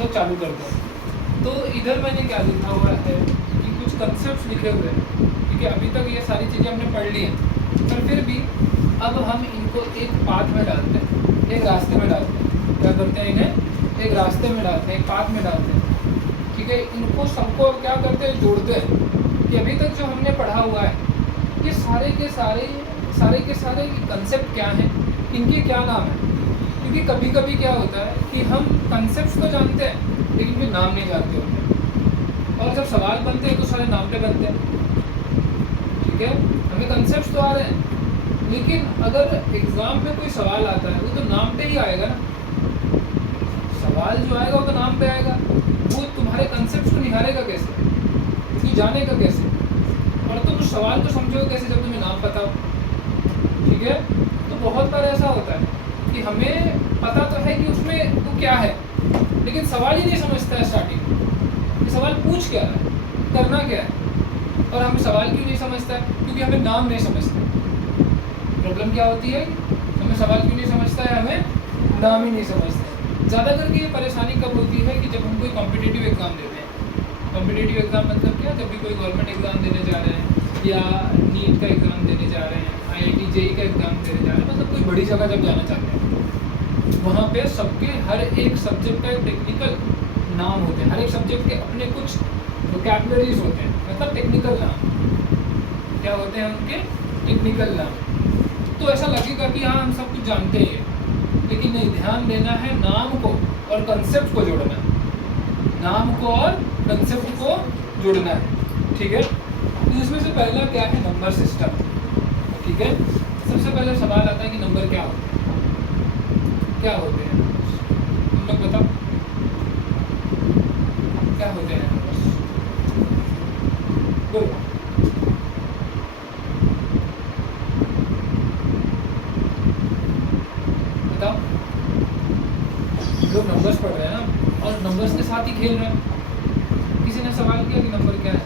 लोग चालू करते हैं। तो इधर मैंने क्या लिखा हुआ है कि कुछ कंसेप्ट लिखे हुए हैं, क्योंकि अभी तक ये सारी चीज़ें हमने पढ़ ली हैं, पर फिर भी अब हम इनको एक पाथ में डालते हैं, एक रास्ते में डालते हैं। क्या करते हैं, इन्हें एक रास्ते में डालते हैं, एक पाथ में डालते हैं, ठीक है। इनको सबको क्या करते हैं, जोड़ते हैं कि अभी तक जो हमने पढ़ा हुआ है ये सारे के सारे कंसेप्ट क्या हैं, इनके क्या नाम है। क्योंकि कभी कभी क्या होता है कि हम कंसेप्ट तो जानते हैं लेकिन फिर नाम नहीं जानते होते, और जब सवाल बनते हैं तो सारे नाम पे बनते हैं, ठीक है। हमें कंसेप्ट तो आ रहे हैं, लेकिन अगर एग्ज़ाम में कोई सवाल आता है वो तो नाम पे ही आएगा ना। सवाल जो आएगा वो तो नाम पे आएगा, वो तुम्हारे कंसेप्ट को निहारेगा कैसे, उसकी जानेगा कैसे, और तुम उस सवाल को समझोगे कैसे जब तुम्हें नाम पता हो, ठीक है। तो बहुत बार ऐसा होता है कि हमें पता तो है कि उसमें वो क्या है, लेकिन सवाल ही नहीं समझता है स्टार्टिंग में, ये सवाल पूछ क्या रहा है, करना क्या है। और हमें सवाल क्यों नहीं समझता है, क्योंकि हमें नाम नहीं समझते। प्रॉब्लम क्या होती है, हमें सवाल क्यों नहीं समझता है, हमें नाम ही नहीं समझते। ज़्यादा करके ये परेशानी कब होती है कि जब हम कोई कॉम्पिटिटिव एग्ज़ाम देते हैं। कॉम्पिटिटिव एग्ज़ाम मतलब क्या, जब भी कोई गवर्नमेंट एग्ज़ाम देने जा रहे हैं या नीट का एग्ज़ाम देने जा रहे हैं, IIT JEE का एग्ज़ाम देने जा रहे हैं, मतलब कोई बड़ी जगह जब जाना चाहते हैं, वहाँ पे सबके हर एक सब्जेक्ट का एक टेक्निकल नाम होते हैं, हर एक सब्जेक्ट के अपने कुछ वोकैबुलरीज होते हैं, मतलब टेक्निकल नाम क्या होते हैं, उनके टेक्निकल नाम। तो ऐसा लगेगा कि हाँ हम सब कुछ जानते हैं, लेकिन नहीं, ध्यान देना है नाम को और कंसेप्ट को जोड़ना है, नाम को और कंसेप्ट को जोड़ना है, ठीक है। तो इसमें से पहला क्या है, नंबर सिस्टम, ठीक है। सबसे पहले सवाल आता है कि नंबर क्या होते हैं, क्या होते हैं, तुम लोग बताओ क्या होते हैं नंबर्स, बोलो। बताओ, लोग नंबर्स पढ़ रहे हैं ना, और नंबर्स के साथ ही खेल रहे हैं। किसी ने सवाल किया कि नंबर क्या है,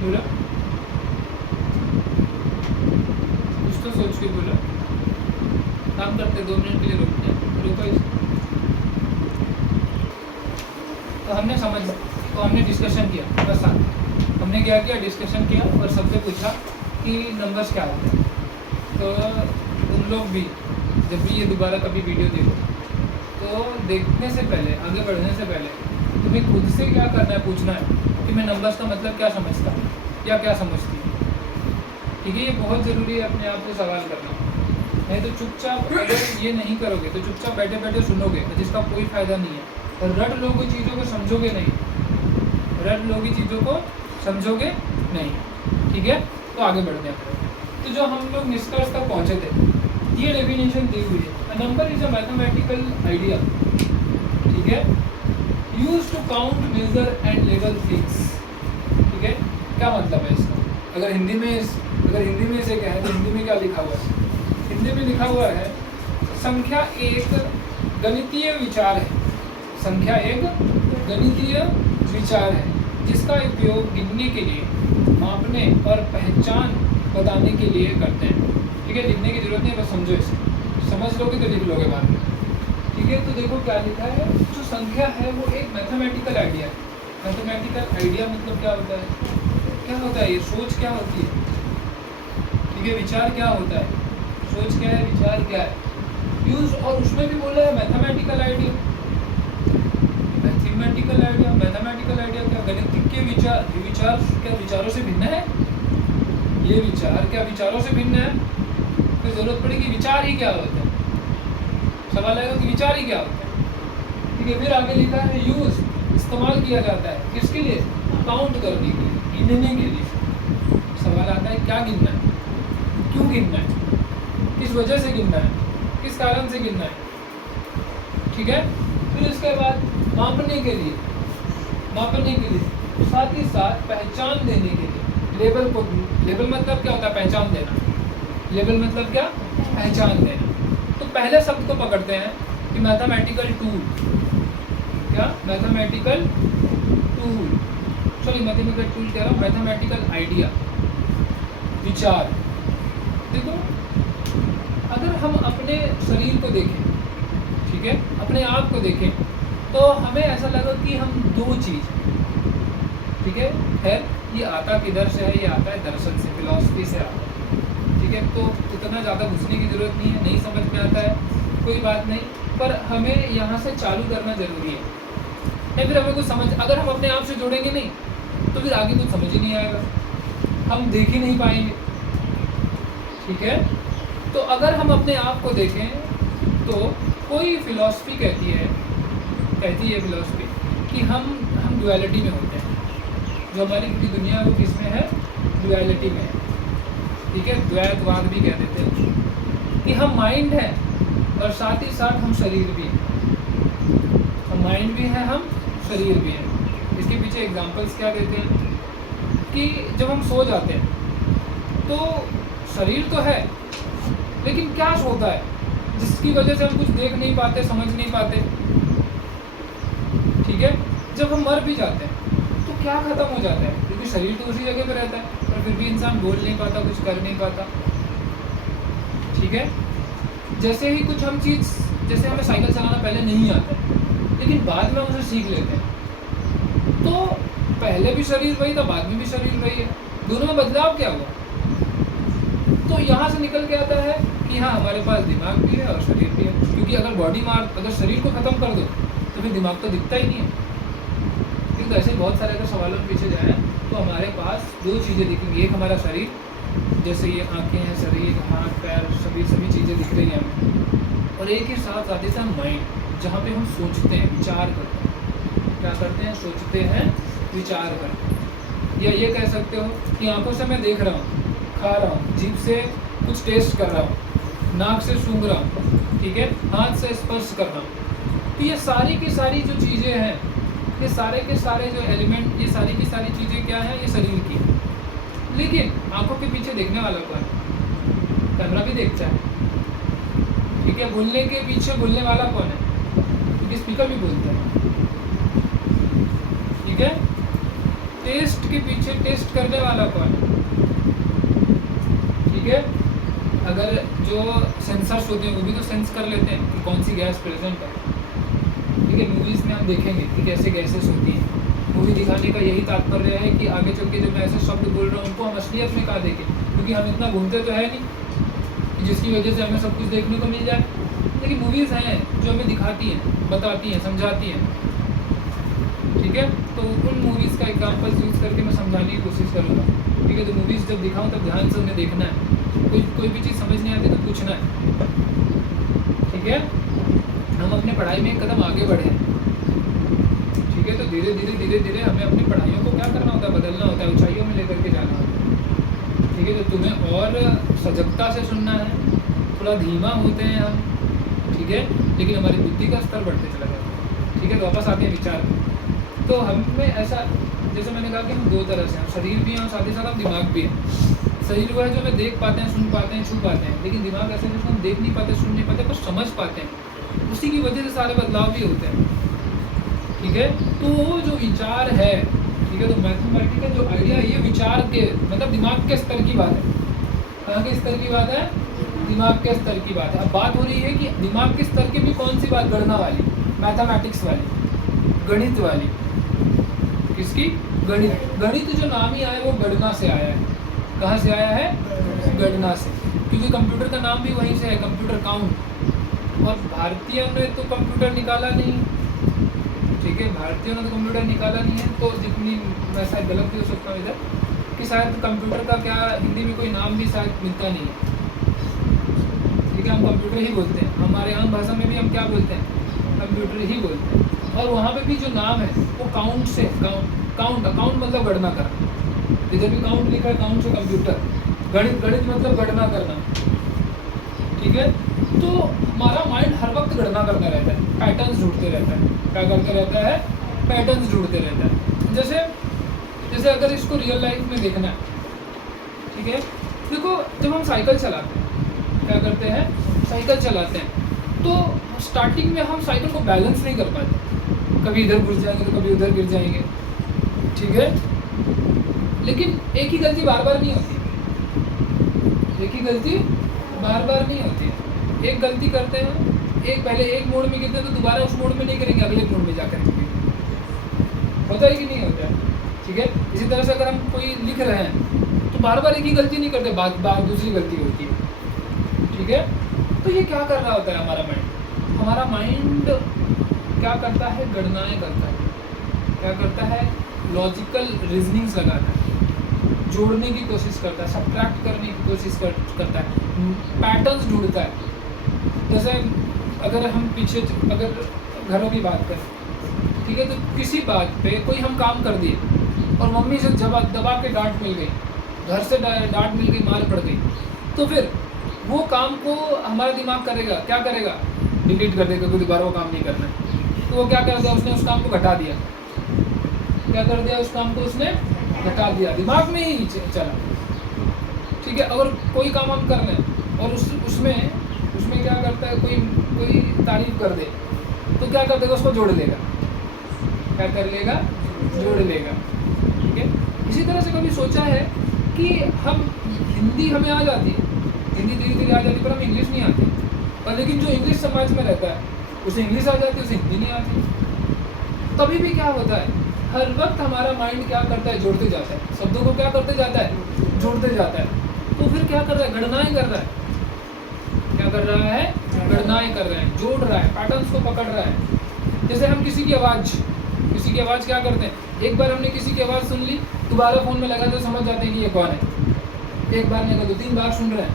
बोला, कुछ तो सोच के बोला। काम करते 2 मिनट के लिए रुकते हैं, रुको इसे। तो हमने डिस्कशन किया, बस हमने क्या किया, डिस्कशन किया और सबसे पूछा कि नंबर्स क्या होते हैं। तो तुम लोग भी जब भी ये दोबारा कभी वीडियो देखो, तो देखने से पहले, आगे बढ़ने से पहले तुम्हें खुद से क्या करना है, पूछना है कि मैं नंबर्स का मतलब क्या समझता हूँ या क्या समझती हूँ, ठीक है। ये बहुत ज़रूरी है अपने आप से सवाल करना। नहीं तो चुपचाप अगर ये नहीं करोगे तो चुपचाप बैठे बैठे सुनोगे, जिसका कोई फ़ायदा नहीं है, और रट लोगे चीज़ों को, समझोगे नहीं, रट लोगी चीज़ों को, समझोगे नहीं, ठीक है। तो आगे बढ़ते हैं। तो जो हम लोग निष्कर्ष तक पहुँचे थे, ये डेफिनेशन दी हुई है, number is a mathematical idea, ठीक है, use to count, measure and level things, ठीक है। क्या मतलब है इसका, अगर हिंदी में इसे कहें तो हिंदी में क्या लिखा हुआ है, हिंदी में लिखा हुआ है, संख्या एक गणितीय विचार है, संख्या एक गणितीय विचार है, जिसका उपयोग गिनने के लिए, मापने और पहचान बताने के लिए करते हैं, ठीक है। लिखने की जरूरत नहीं है, बस समझो इसे, समझ लोगे तो लिख लोगे बाद में, ठीक है। तो देखो क्या लिखा है, जो संख्या है वो एक मैथमेटिकल आइडिया है। मैथमेटिकल आइडिया मतलब क्या होता है, क्या होता है ये, सोच क्या होती है, ठीक है, विचार क्या होता है, सोच क्या है, विचार क्या है, यूज, और उसमें भी बोला है मैथमेटिकल आइडिया, मैथमेटिकल आइडिया क्या, गणित के विचार क्या विचारों से भिन्न है, ये विचार क्या विचारों से भिन्न है, फिर जरूरत पड़ेगी विचार ही क्या होता है, सवाल आएगा कि विचार ही क्या होता है, ठीक है। फिर आगे लिखा है यूज, इस्तेमाल किया जाता है किसके लिए, काउंट करने के लिए, गिनने के लिए। सवाल आता है क्या गिनना है, क्यों गिनना है, किस वजह से गिनना है, किस कारण से गिनना है, ठीक है। फिर इसके बाद मापने के लिए, साथ ही साथ पहचान देने के लिए, लेबल को, लेबल मतलब क्या होता है, पहचान देना, लेबल मतलब क्या, पहचान देना। तो पहले शब्द को पकड़ते हैं कि मैथमेटिकल टूल, क्या, mathematical tool, sorry mathematical tool कह रहा हूँ, मैथमेटिकल आइडिया, विचार। देखो अगर हम अपने शरीर को देखें, ठीक है, अपने आप को देखें तो हमें ऐसा लगा कि हम दो चीज़, ठीक है, खैर ये आता किधर से है, ये आता है दर्शन से, फिलॉसफी से आता है, ठीक है। तो इतना ज़्यादा घुसने की ज़रूरत नहीं है, नहीं समझ में आता है कोई बात नहीं, पर हमें यहाँ से चालू करना ज़रूरी है। या फिर हमें कुछ समझ, अगर हम अपने आप से जुड़ेंगे नहीं तो फिर आगे कुछ समझ ही नहीं आएगा, हम देख ही नहीं पाएंगे, ठीक है। तो अगर हम अपने आप को देखें तो कोई फिलॉसफी कहती है फिलॉसफी कि हम डुअलिटी में होते हैं, जो हमारी पूरी दुनिया है वो किस में है, डुअलिटी में है, ठीक है। द्वैतवाद भी कह देते हैं कि हम माइंड है और साथ ही साथ हम शरीर भी हैं, हम माइंड भी हैं, हम शरीर भी हैं। इसके पीछे एग्जांपल्स क्या देते हैं कि जब हम सो जाते हैं तो शरीर तो है लेकिन क्या सोता है जिसकी वजह से हम कुछ देख नहीं पाते, समझ नहीं पाते, ठीक है। जब हम मर भी जाते हैं तो क्या ख़त्म हो जाता है, क्योंकि शरीर तो उसी जगह पे रहता है, पर फिर भी इंसान बोल नहीं पाता, कुछ कर नहीं पाता, ठीक है। जैसे ही कुछ हम चीज़, जैसे हमें साइकिल चलाना पहले नहीं आता है लेकिन बाद में हम उसे सीख लेते हैं, तो पहले भी शरीर वही था, बाद में भी शरीर वही है, दोनों में बदलाव क्या हुआ। तो यहाँ से निकल के आता है कि हाँ हमारे पास दिमाग भी है और शरीर भी है, क्योंकि अगर शरीर को ख़त्म कर दो तो फिर दिमाग तो दिखता ही नहीं है। क्योंकि ऐसे बहुत सारे अगर सवालों के पीछे जाएँ तो हमारे पास दो चीज़ें दिखेंगी, एक हमारा शरीर, जैसे ये आँखें हैं, शरीर, हाथ पैर, सभी चीज़ें दिख रही हैं हमें, और एक ही साथ आते थे माइंड, जहाँ पे हम सोचते हैं, विचार करते हैं। क्या करते हैं, सोचते हैं, विचार करते हैं। या ये कह सकते हो कि आंखों से मैं देख रहा हूँ, खा रहा हूँ, जीभ से कुछ टेस्ट कर रहा हूँ, नाक से सूंघ रहा हूँ, ठीक है, हाथ से स्पर्श कर रहा हूँ। तो ये सारी की सारी जो चीज़ें हैं, ये सारे के सारे जो एलिमेंट, ये सारी की सारी चीज़ें क्या हैं, ये शरीर की। लेकिन आंखों के पीछे देखने वाला कौन है, कैमरा भी देखता है, ठीक है। बोलने के पीछे बोलने वाला कौन है, क्योंकि स्पीकर भी बोलता है, ठीक है। टेस्ट के पीछे टेस्ट करने वाला कौन है, ठीक है। अगर जो सेंसर्स होते हैं वो भी तो सेंस कर लेते हैं कि कौन सी गैस प्रेजेंट है, ठीक है। मूवीज़ में हम देखेंगे कि कैसे गैसेस होती हैं, मूवी दिखाने का यही तात्पर्य है कि आगे चल के जब मैं ऐसे शब्द बोल रहा हूँ उनको हम असलियत में कहाँ देखें, क्योंकि हम इतना घूमते तो है नहीं जिसकी वजह से हमें सब कुछ देखने को मिल जाए। लेकिन मूवीज़ हैं जो हमें दिखाती हैं, बताती हैं, समझाती हैं, ठीक है। तो उन मूवीज़ का एग्जाम्पल्स यूज़ करके मैं समझाने की कोशिश करूँगा, ठीक है। तो मूवीज़ जब दिखाऊँ तब ध्यान से उन्हें देखना है, कोई भी चीज़ समझ नहीं आती तो पूछना है, ठीक है। हम अपने पढ़ाई में एक कदम आगे बढ़े, ठीक है। तो धीरे धीरे हमें अपनी पढ़ाइयों को क्या करना होता है, बदलना होता है, ऊंचाइयों में लेकर के जाना होता है, ठीक है। तो तुम्हें और सजगता से सुनना है, थोड़ा धीमा होते हैं हम, ठीक है, लेकिन हमारी बुद्धि का स्तर बढ़ते चला जाता है, ठीक है। तो वापस आते हैं विचार। तो हमें ऐसा, जैसे मैंने कहा कि हम दो तरह से हैं, शरीर भी हैं और साथ ही साथ हम दिमाग भी हैं। शरीर वो है जो हमें देख पाते हैं, सुन पाते हैं, छू पाते हैं, लेकिन दिमाग ऐसे जिसको हम देख नहीं पाते, सुन नहीं पाते, पर समझ पाते हैं, उसी की वजह से सारे बदलाव भी होते हैं, ठीक है। तो वो जो विचार है, ठीक है, तो मैथमेटिकल जो आइडिया है ये विचार के मतलब दिमाग के स्तर की बात है। कहाँ के स्तर की बात है, दिमाग के स्तर की बात है। अब बात हो रही है कि दिमाग के स्तर की भी कौन सी बात, गणना वाली, मैथमेटिक्स वाली, गणित वाली। किसकी, गणित। गणित जो नाम ही आया वो गणना से आया है। कहाँ से आया है, गणना से, क्योंकि कंप्यूटर का नाम भी वहीं से है, कंप्यूटर काउंट। और भारतीयों ने तो कंप्यूटर निकाला नहीं, ठीक है, भारतीयों ने तो कंप्यूटर निकाला नहीं है। तो जितनी, मैं शायद गलत भी हो सकता हूँ इधर, कि शायद कंप्यूटर का क्या हिंदी में कोई नाम भी शायद मिलता नहीं है, ठीक है। हम कंप्यूटर ही बोलते हैं, हमारे आम भाषा में भी हम क्या बोलते हैं, कंप्यूटर ही बोलते हैं। और वहाँ पे भी जो नाम है वो काउंट से, काउंट मतलब गणना करना, इधर भी काउंट लिखा है, काउंट से कंप्यूटर, गणित मतलब गणना करना, ठीक है। तो हमारा माइंड हर वक्त गणना करता रहता है, पैटर्न्स ढूंढते रहता है। क्या करता रहता है, पैटर्न्स ढूंढते रहता है। जैसे अगर इसको रियल लाइफ में देखना है, ठीक है, देखो जब हम साइकिल चलाते हैं, क्या करते हैं, साइकिल चलाते हैं, तो स्टार्टिंग में हम साइकिल को बैलेंस नहीं कर पाते, कभी इधर घुस जाएंगे तो कभी उधर गिर जाएंगे, ठीक है। लेकिन एक ही गलती बार बार नहीं होती, एक ही गलती बार बार नहीं होती है। एक गलती करते हैं एक पहले एक मोड में गिरते हैं तो दोबारा उस मोड में नहीं करेंगे, अगले मोड में जाकर करेंगे। होता है कि नहीं होता है? ठीक है। इसी तरह से अगर हम कोई लिख रहे हैं तो बार बार एक ही गलती नहीं करते, बार दूसरी गलती होती है। ठीक है। तो ये क्या कर रहा होता है हमारा माइंड? हमारा माइंड क्या करता है? गणनाएं करता है। क्या करता है? लॉजिकल रीजनिंग्स लगाता है, जोड़ने की कोशिश करता है, सब्ट्रैक्ट करने की कोशिश करता है, पैटर्न्स ढूंढता है। जैसे अगर हम पीछे अगर घरों की बात करें, ठीक है, तो किसी बात पे कोई हम काम कर दिए और मम्मी से दबा के डांट मिल गई, घर से डांट मिल गई, मार पड़ गई, तो फिर वो काम को हमारा दिमाग करेगा, क्या करेगा? डिलीट कर देगा, क्योंकि दोबारा वो काम नहीं करना है। तो वो क्या कर दिया? उसने उस काम को घटा दिया। क्या कर दिया? उस काम को उसने घटा दिया, दिमाग में ही चला। ठीक है। अगर कोई काम हम कर रहे हैं और उसमें क्या करता है? कोई तारीफ कर दे तो क्या कर देगा? उसको जोड़ लेगा। क्या कर लेगा? जोड़ लेगा। ठीक है। इसी तरह से कभी सोचा है कि हम हिंदी हमें आ जाती है, हिंदी धीरे धीरे आ जाती है, पर हमें इंग्लिश नहीं आती। और लेकिन जो इंग्लिश समाज में रहता है उसे इंग्लिश आ जाती है, उसे हिंदी नहीं आती। तभी भी क्या होता है? हर वक्त हमारा माइंड क्या करता है? जोड़ते जाता है, शब्दों को क्या करते जाता है? जोड़ते जाता है। तो फिर क्या कर रहा है? गणनाएं कर रहा है। क्या कर रहा है? गणनाएं कर रहा है, जोड़ रहा है, पैटर्न्स को पकड़ रहा है। जैसे हम किसी की आवाज़ क्या करते हैं? एक बार हमने किसी की आवाज़ सुन ली, दोबारा फ़ोन में लगा तो समझ जाते हैं कि ये कौन है। एक बार नहीं लगा, 2-3 बार सुन रहे हैं,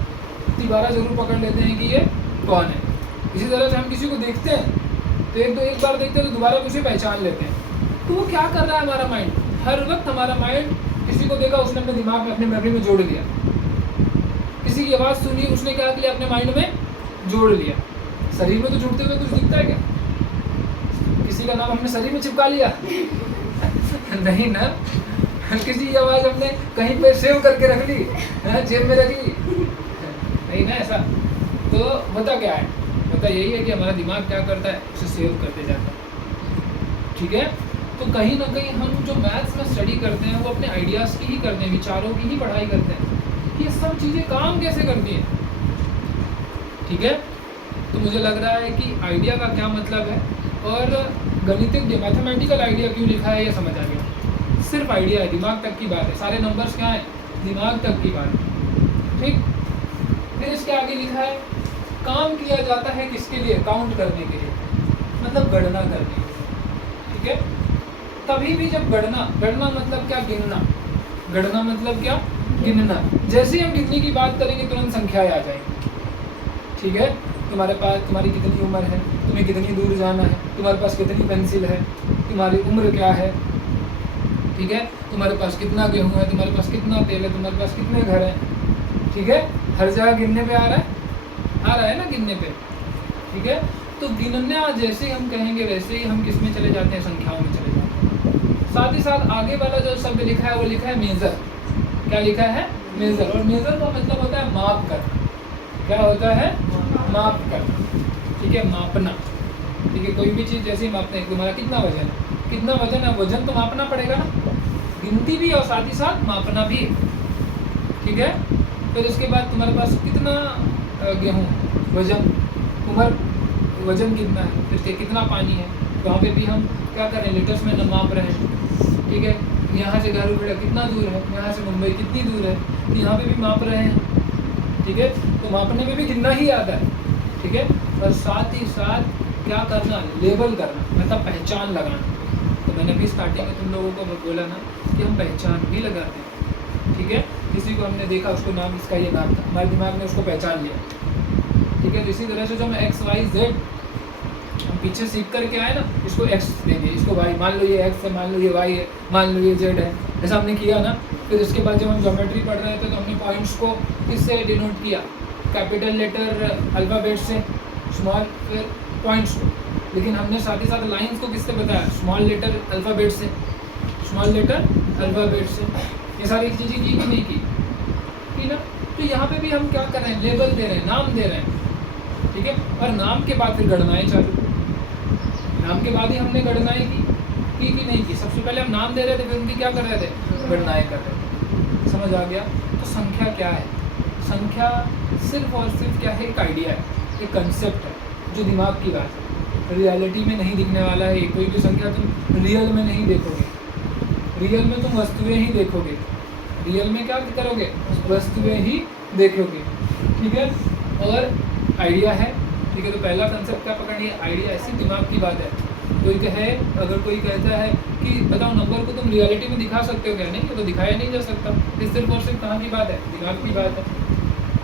दोबारा जरूर पकड़ लेते हैं कि ये कौन है। इसी तरह से हम किसी को देखते हैं तो एक बार देखते हैं तो दोबारा उसे पहचान लेते हैं। तो वो क्या कर रहा है हमारा माइंड? हर वक्त हमारा माइंड किसी को देखा, उसने अपने दिमाग में, अपने मेमोरी में जोड़ लिया। किसी की आवाज़ सुनी, उसने क्या किया? अपने माइंड में जोड़ लिया। शरीर में तो जुड़ते हुए कुछ दिखता है क्या? किसी का नाम हमने शरीर में चिपका लिया? नहीं ना। किसी की आवाज़ हमने कहीं पे सेव करके रख ली, जेब में रख ली? नहीं ना ऐसा। तो होता क्या है? होता यही है कि हमारा दिमाग क्या करता है? उसे सेव करते जाता है। ठीक है। तो कहीं ना कहीं हम जो मैथ्स में स्टडी करते हैं वो अपने आइडियाज़ की ही करते हैं, विचारों की ही पढ़ाई करते हैं कि ये सब चीज़ें काम कैसे करती हैं। ठीक है। तो मुझे लग रहा है कि आइडिया का क्या मतलब है और गणितिक मैथमेटिकल आइडिया क्यों लिखा है ये समझ आ गया। सिर्फ आइडिया है, दिमाग तक की बात है, सारे नंबर्स क्या हैं? दिमाग तक की बात है। ठीक। फिर इसके आगे लिखा है काम किया जाता है किसके लिए? काउंट करने के लिए, मतलब गणना करने के लिए। ठीक है। तभी भी जब गणना मतलब क्या? गिनना। गणना मतलब क्या? गिनना। जैसे ही हम गिनने की बात करेंगे तुरंत संख्याएं आ जाएंगी। ठीक है। तुम्हारी कितनी उम्र है, तुम्हें कितनी दूर जाना है, तुम्हारे पास कितनी पेंसिल है, तुम्हारी उम्र क्या है, ठीक है, तुम्हारे पास कितना गेहूं है, तुम्हारे पास कितना तेल है, तुम्हारे पास कितने घर हैं। ठीक है। हर जगह गिनने पे आ रहा है ना, गिनने पे। ठीक है। तो गिनना जैसे ही हम कहेंगे वैसे ही हम किस में चले जाते हैं? संख्याओं में चले जाते हैं। साथ ही साथ आगे वाला जो शब्द लिखा है वो लिखा है मेजर। क्या लिखा है? मेजर। और मेजर का मतलब होता है माप करना। क्या होता है? माप करना। ठीक है। मापना। ठीक है। कोई भी चीज़ जैसे ही मापते हैं, तुम्हारा कितना वजन है, कितना वजन है, वजन तो मापना पड़ेगा ना, गिनती भी और साथ ही साथ मापना भी। ठीक है। फिर उसके बाद तुम्हारे पास कितना गेहूँ, वजन, उम्र, वजन कितना है, फिर कितना पानी है, वहाँ पे भी हम क्या कर रहे हैं? लीटर्स में नाप रहे हैं। ठीक है। यहाँ से गारूखेड़ा कितना दूर है, यहाँ से मुंबई कितनी दूर है, यहाँ पे भी माप रहे हैं। ठीक है। तो मापने में भी गिनना ही आता है। ठीक है। और साथ ही साथ क्या करना? लेबल करना, मतलब पहचान लगाना। तो मैंने भी स्टार्टिंग में तुम लोगों को बोला ना कि हम पहचान भी लगाते हैं। ठीक है। किसी को हमने देखा, उसको नाम, इसका ये नाम था, हमारे दिमाग ने उसको पहचान लिया। ठीक है। तो इसी तरह से जो हम XYZ हम पीछे सीख करके आए ना, इसको X दे दिए, इसको Y, मान लो ये X है, मान लो ये Y है, मान लो ये Z है, ऐसा हमने किया ना। फिर उसके बाद जब हम ज्योमेट्री पढ़ रहे थे तो हमने पॉइंट्स को किससे डिनोट किया? कैपिटल लेटर अल्फ़ाबेट से, स्मॉल फिर पॉइंट्स को। लेकिन हमने साथ ही साथ लाइंस को किससे बताया? स्मॉल लेटर अल्फ़ाबेट से, स्मॉल लेटर अल्फ़ाबेट से। ये सारी चीज़ें की कि नहीं की ना। तो यहाँ पे भी हम क्या कर रहे हैं? लेबल दे रहे हैं, नाम दे रहे हैं। ठीक है। और नाम के बाद फिर गणनाएं चालू। नाम के बाद ही हमने गणनाएं की कि नहीं की? सबसे पहले हम नाम दे रहे थे, फिर उनकी क्या कर रहे थे? गणनाएं कर रहे थे। समझ आ गया? तो संख्या क्या है? संख्या सिर्फ और सिर्फ क्या है? एक आइडिया है, एक कंसेप्ट है। जो दिमाग की बात है, रियलिटी में नहीं दिखने वाला है। कोई भी संख्या तुम रियल में नहीं देखोगे, रियल में तुम वस्तुएं ही देखोगे, रियल में क्या करोगे, वस्तुएं ही देखोगे, ठीक है। और आइडिया है, ठीक है। तो पहला कंसेप्ट क्या पकड़िए, आइडिया। ऐसी दिमाग की बात है। कोई कहे, अगर कोई कहता है कि बताओ नंबर को तुम रियलिटी में दिखा सकते हो क्या, नहीं, ये तो दिखाया नहीं जा सकता। इस सिर्फ और सिर्फ कहाँ की बात है, दिमाग की बात है,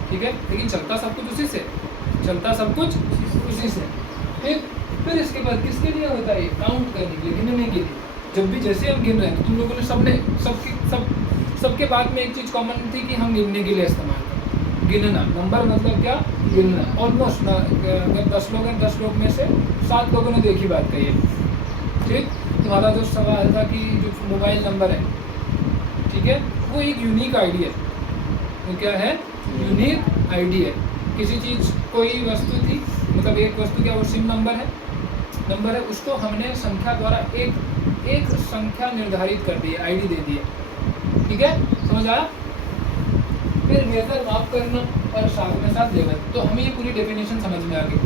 ठीक है। लेकिन चलता सब कुछ उसी से, चलता सब कुछ उसी से। फिर इसके बाद किसके लिए होता है, काउंट करने के लिए, गिनने के लिए। जब भी जैसे हम गिन रहे हैं तो तुम लोगों ने सबके बाद में एक चीज़ कॉमन थी कि हम गिनने के लिए इस्तेमाल करते। गिनना, नंबर मतलब क्या, गिनना। ऑलमोस्ट अगर 10 लोग हैं, 10 लोग में से 7 लोगों ने तो एक ही बात कही है, ठीक। तुम्हारा जो सवाल था कि जो मोबाइल नंबर है, ठीक है, वो एक यूनिक आईडी है। वो क्या है, यूनिक आईडी है। किसी चीज़, कोई वस्तु थी, मतलब एक वस्तु क्या, वो सिम नंबर है, उसको हमने संख्या द्वारा एक संख्या निर्धारित कर दी है, आईडी दे दी है, ठीक है, समझ आया। फिर मेजर, माप करना, और साथ लेवल। तो हमें ये पूरी डेफिनेशन समझ में आ गई।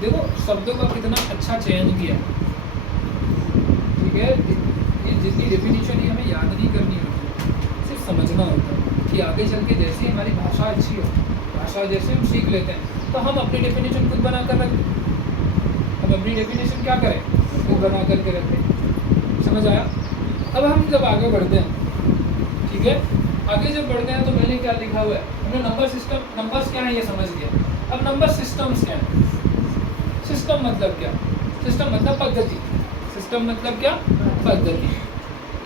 देखो शब्दों का कितना अच्छा चयन किया, ठीक है। ये जितनी डेफिनेशन है हमें याद नहीं करनी होती, सिर्फ समझना होता है कि आगे चल के जैसे हमारी भाषा अच्छी हो, भाषा जैसे हम सीख लेते हैं तो हम अपनी डेफिनेशन खुद बना कर रखें। हम अपनी डेफिनेशन क्या करें, खुद बना करके रखें, समझ आया। अब हम जब आगे बढ़ते हैं, ठीक है, आगे जब बढ़ते हैं तो मैंने क्या लिखा हुआ है, हमने नंबर सिस्टम, नंबर्स क्या है ये समझ गया। अब नंबर सिस्टम्स क्या है। सिस्टम मतलब क्या, सिस्टम मतलब पद्धति, सिस्टम मतलब क्या, पद्धति,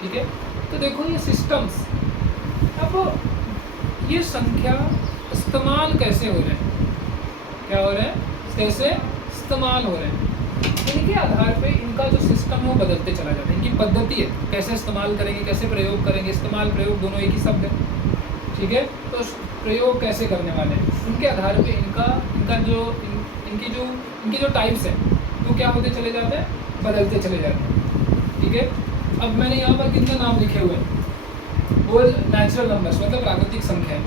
ठीक है। तो देखो ये सिस्टम्स, अब ये संख्या इस्तेमाल कैसे हो रहे हैं, क्या हो रहे हैं, कैसे इस्तेमाल हो रहे हैं, इनके आधार पे इनका जो सिस्टम है वो बदलते चला जाता है। इनकी पद्धति है, कैसे इस्तेमाल करेंगे, कैसे प्रयोग करेंगे। इस्तेमाल प्रयोग दोनों एक ही शब्द है, ठीक है। तो प्रयोग कैसे करने वाले हैं, उनके आधार पे इनकी जो टाइप्स हैं वो क्या होते चले जाते हैं, बदलते चले जाते हैं, ठीक है। अब मैंने यहाँ पर कितने नाम लिखे हुए हैं, होल नेचुरल नंबर्स मतलब प्राकृतिक संख्याएं,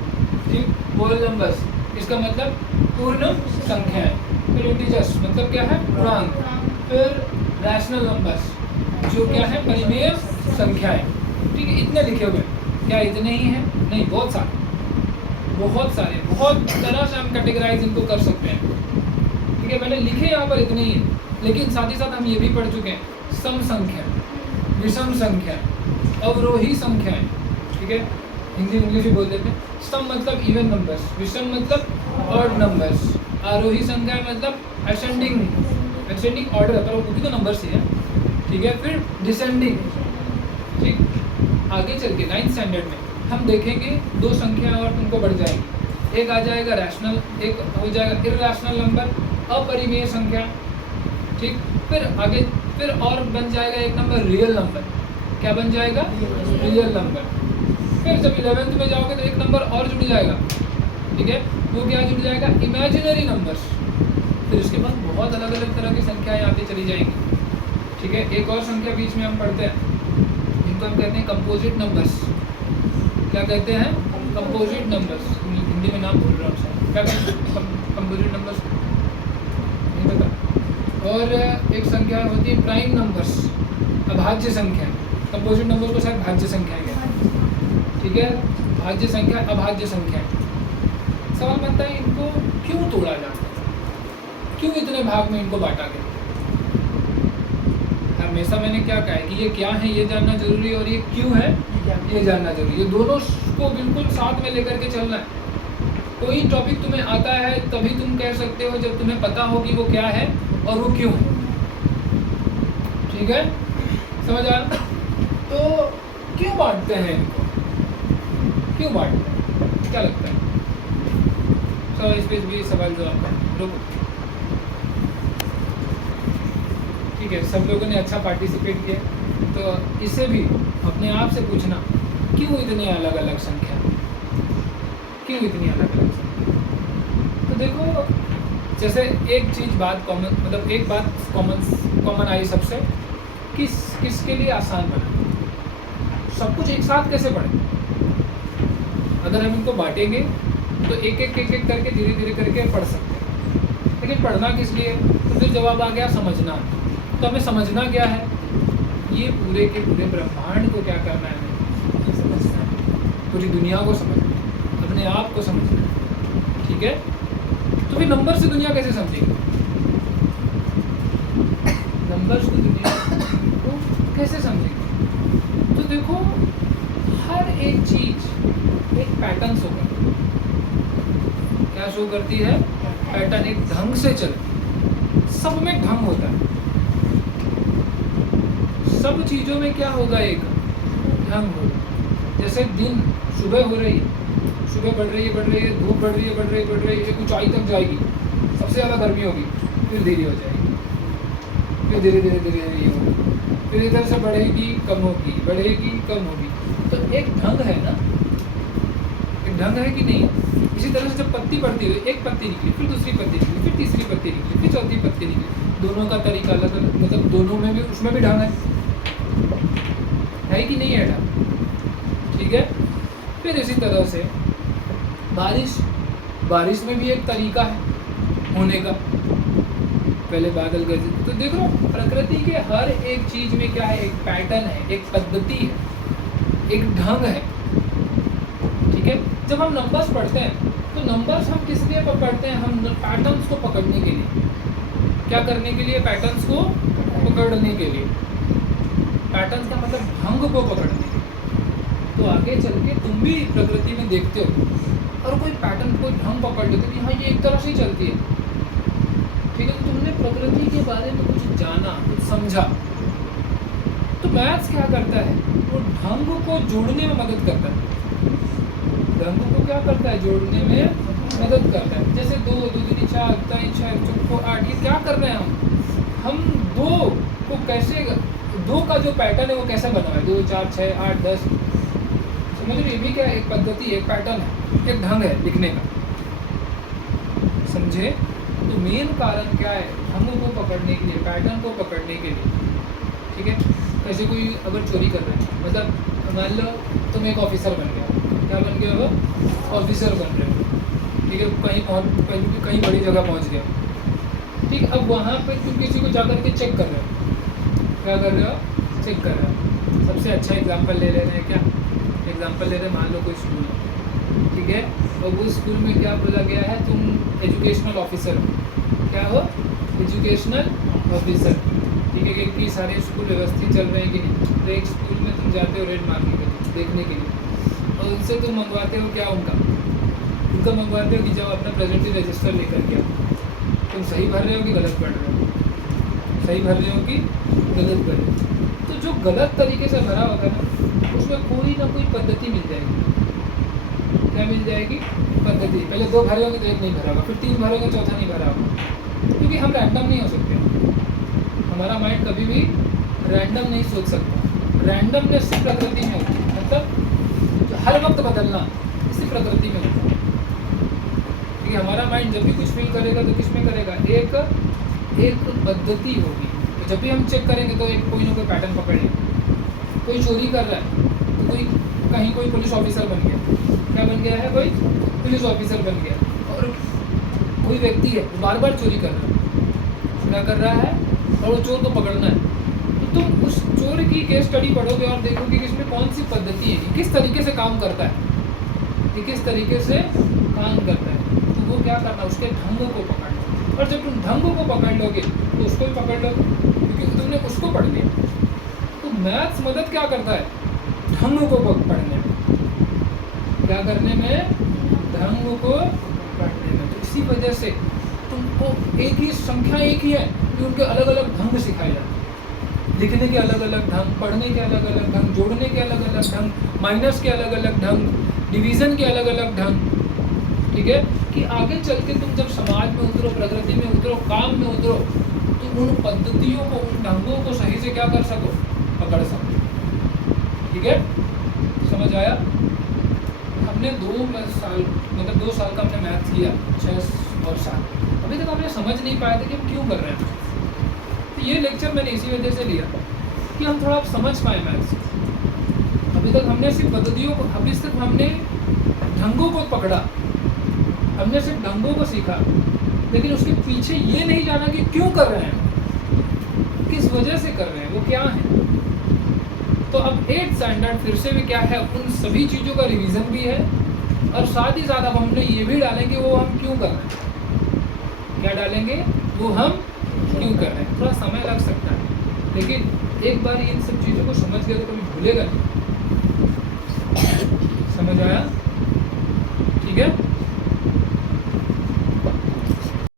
ठीक, होल नंबर्स इसका मतलब पूर्ण संख्याएं, फिर इंटीजर्स मतलब क्या है, पूर्णांक, फिर रैशनल नंबर्स जो क्या है, परिमेय संख्याएं, ठीक है। इतने लिखे हुए हैं, क्या इतने ही हैं, नहीं, बहुत सारे, बहुत तरह से हम कैटेगराइज इनको कर सकते हैं, ठीक है। मैंने लिखे यहाँ पर इतने ही हैं, लेकिन साथ ही साथ हम ये भी पढ़ चुके हैं, सम संख्या, विषम संख्या, अवरोही संख्याएं, ठीक है, हिंदी इंग्लिश भी बोल देते हैं। सम मतलब इवन नंबर्स, विषम मतलब ऑड नंबर्स, आरोही संख्या मतलब असेंडिंग ऑर्डर है, पर वो भी तो नंबर से है, ठीक है। फिर डिसेंडिंग, ठीक। आगे चल के 9th स्टैंडर्ड में हम देखेंगे 2 संख्या और तुमको बढ़ जाएंगी, एक आ जाएगा रैशनल, एक हो जाएगा इर्रैशनल नंबर, अपरिमेय संख्या, ठीक। फिर आगे फिर और बन जाएगा एक नंबर रियल नंबर, क्या बन जाएगा, रियल नंबर। फिर जब 11th में जाओगे तो एक नंबर और जुड़ जाएगा, ठीक है, वो क्या जुड़ जाएगा, इमेजिनरी नंबर्स। फिर उसके बाद बहुत अलग अलग तरह की संख्याएं आती चली जाएंगी, ठीक है। एक और संख्या बीच में हम पढ़ते हैं, इनको हम कहते हैं कंपोजिट नंबर्स। क्या कहते हैं, कंपोजिट नंबर्स, हिंदी में नाम भूल रहा हूँ, क्या कहते हैं कंपोजिट नंबर्स, नहीं पता। और एक संख्या होती है प्राइम नंबर्स, अभाज्य संख्या। कंपोजिट नंबर्स को शायद भाज्य संख्या कहते हैं, ठीक है, भाज्य संख्या, अभाज्य संख्या। सवाल बनता है इनको क्यों तोड़ा जाता है, क्यों इतने भाग में इनको बांटा गया। हमेशा मैंने क्या कहा है कि ये क्या है ये जानना जरूरी है, और ये क्यों है ये जानना जरूरी है। दोनों को बिल्कुल साथ में लेकर के चलना है। कोई टॉपिक तुम्हें आता है तभी तुम कह सकते हो जब तुम्हें पता हो कि वो क्या है और वो क्यों है, ठीक है, समझ आया। तो क्यों बांटते हैं इनको, क्यों बांटते हैं, क्या लगता है। सवाल इस पे भी सवाल जवाब कर रुको, ठीक है। सब लोगों ने अच्छा पार्टिसिपेट किया, तो इसे भी अपने आप से पूछना क्यों इतनी अलग अलग संख्या, क्यों इतनी अलग अलग संख्या। तो देखो जैसे एक चीज़ बात कॉमन, मतलब एक बात कॉमन आई सबसे, किसके लिए आसान बना, सब कुछ एक साथ कैसे पढ़े। अगर हम इनको बांटेंगे तो एक एक करके धीरे धीरे करके पढ़ सकते हैं, लेकिन पढ़ना किस लिए? तो फिर जवाब आ गया समझना। तो हमें समझना क्या है? ये पूरे के पूरे ब्रह्मांड को क्या करना है? हमें समझना है, पूरी दुनिया को समझना है, अपने आप को समझना है। ठीक है, तो फिर नंबर से दुनिया कैसे समझेगी? नंबर्स को दुनिया को कैसे समझेगी? तो देखो, हर एक चीज एक पैटर्न शो करती है। क्या शो करती है? पैटर्न, एक ढंग से चलती। सब में ढंग होता है, सब चीजों में क्या होगा? एक ढंग होगा। जैसे दिन, सुबह हो रही है, सुबह बढ़ रही है, धूप बढ़ रही है, एक ऊंचाई तक जाएगी, सबसे ज़्यादा गर्मी होगी, फिर धीरे हो जाएगी, फिर धीरे ये होगी, फिर इधर से बढ़ेगी कम होगी। तो एक ढंग है ना, एक ढंग है कि नहीं? इसी तरह से जब पत्ती बढ़ती है, एक पत्ती निकली, फिर दूसरी पत्ती निकली, फिर तीसरी पत्ती निकली, फिर चौथी पत्ती निकली, दोनों का तरीका अलग अलग, मतलब दोनों में भी, उसमें भी ढंग है कि नहीं है ढंग? ठीक है, फिर इसी तरह से बारिश में भी एक तरीका है होने का। पहले बादल गरजे, तो देख लो प्रकृति के हर एक चीज में क्या है? एक पैटर्न है, एक पद्धति है, एक ढंग है। ठीक है, जब हम नंबर्स पढ़ते हैं तो नंबर्स हम किस लिए पढ़ते हैं? हम पैटर्न्स को पकड़ने के लिए। क्या करने के लिए? पैटर्न्स को पकड़ने के लिए। पैटर्न्स का मतलब ढंग को पकड़ने के लिए। तो आगे चल के तुम भी प्रकृति में देखते हो और कोई पैटर्न, कोई ढंग पकड़ लेते कि हाँ ये एक तरह से ही चलती है। ठीक है, तो तुमने प्रकृति के बारे में कुछ जाना, कुछ समझा। तो मैथ्स क्या करता है? वो ढंग को जोड़ने में मदद करता है। ढंग को क्या करता है? जोड़ने में मदद करता है। जैसे 2 2 3 4 3 6 4 8, ये क्या कर रहे हैं? हम 2 को कैसे, 2 का जो पैटर्न है वो कैसे बना है? 2 4 6 8 10, समझ रहे? ये भी क्या? एक पद्धति, एक पैटर्न है, एक ढंग है लिखने का। समझे? तो मेन कारण क्या है? ढंग को पकड़ने के लिए, पैटर्न को पकड़ने के लिए। ठीक है, ऐसे कोई अगर चोरी कर रहे हैं, मतलब मान लो तुम एक ऑफिसर बन गया, क्या बन गया हो? ऑफिसर बन रहे हो। ठीक है, कहीं बड़ी जगह पहुंच गया। ठीक, अब वहाँ पे तुम किसी को जाकर के चेक कर रहे हो। क्या कर रहे हो? चेक कर रहे हो। सबसे अच्छा एग्जाम्पल ले रहे हैं, क्या एग्जाम्पल ले रहे हैं? मान लो कोई स्कूल, ठीक है, और वो स्कूल में क्या बोला गया है? तुम एजुकेशनल ऑफिसर हो। क्या हो? Educational officer. ठीक है, कि सारे स्कूल व्यवस्थित चल रहे हैं कि नहीं? तो एक स्कूल में तुम जाते हो रेड मारने के लिए, देखने के लिए, और उनसे तुम मंगवाते हो क्या? उनका मंगवाते हो कि जब अपना प्रेजेंटली रजिस्टर लेकर के तुम सही भर रहे हो कि गलत पढ़ रहे हो, सही भर रहे हो कि गलत भर रहे हो। तो जो गलत तरीके से भरा होगा ना, उसमें कोई ना कोई पद्धति मिल जाएगी। क्या मिल जाएगी? पद्धति। पहले 2 भरे होंगे तो 1 नहीं भरा होगा, फिर 3 भरोगे, चौथा नहीं भरा होगा, क्योंकि हम रैंडम नहीं हो सकते। हमारा माइंड कभी भी रैंडम नहीं सोच सकता। रैंडमनेस प्रकृति में होती है, मतलब हर वक्त बदलना इसी प्रकृति में होता है। क्योंकि हमारा माइंड जब भी कुछ फील करेगा तो किस में करेगा? एक पद्धति होगी। तो जब भी हम चेक करेंगे तो एक कोई ना कोई पैटर्न पकड़ेंगे। कोई चोरी कर रहा है तो कोई पुलिस ऑफिसर बन गया। क्या बन गया है? कोई पुलिस ऑफिसर बन गया। और कोई व्यक्ति है बार बार चोरी कर रहा है, क्या कर रहा है? और वो चोर को पकड़ना है। तो तुम उस चोर की केस स्टडी पढ़ोगे और देखोगे कि इसमें कौन सी पद्धति है, किस तरीके से काम करता है, ये किस तरीके से काम करता है। तो वो क्या करना? उसके ढंग को पकड़ना। और जब तुम ढंग को पकड़ लोगे तो उसको भी पकड़ लोगे, क्योंकि तुमने उसको पढ़ लिया। तो मैथ्स मदद क्या करता है? ढंग को पढ़ने में। क्या करने में? ढंग को पढ़ने में। तो इसी वजह से तुमको एक ही संख्या एक ही है कि उनके अलग अलग ढंग सिखाए जाते हैं। लिखने के अलग अलग ढंग, पढ़ने के अलग अलग ढंग, जोड़ने के अलग अलग ढंग, माइनस के अलग अलग ढंग, डिवीज़न के अलग अलग ढंग। ठीक है, कि आगे चल के तुम जब समाज में उतरो, प्रकृति में उतरो, काम में उतरो, तो उन पद्धतियों को, उन ढंगों को सही से क्या कर सको? पकड़ सको। ठीक है, समझ आया? हमने 2 साल का हमने मैथ्स किया, 6 और 7। अभी तक हमने समझ नहीं पाया था कि हम क्यों कर रहे हैं। तो ये लेक्चर मैंने इसी वजह से लिया कि हम थोड़ा समझ पाए मैथ्स। अभी तक हमने सिर्फ पद्धतियों को, अभी सिर्फ हमने ढंगों को पकड़ा, हमने सिर्फ ढंगों को सीखा, लेकिन उसके पीछे ये नहीं जाना कि क्यों कर रहे हैं, किस वजह से कर रहे हैं, वो क्या है। तो अब 8th स्टैंडर्ड फिर से भी क्या है, उन सभी चीज़ों का रिवीजन भी है और साथ ही साथ अब हमने ये भी डालेंगे वो हम क्यों कर रहे हैं। क्या डालेंगे, वो हम क्यों कर रहे हैं। थोड़ा समय लग सकता है, लेकिन एक बार इन सब चीज़ों को समझ गए तो कभी भूलेगा नहीं। समझ आया? ठीक है।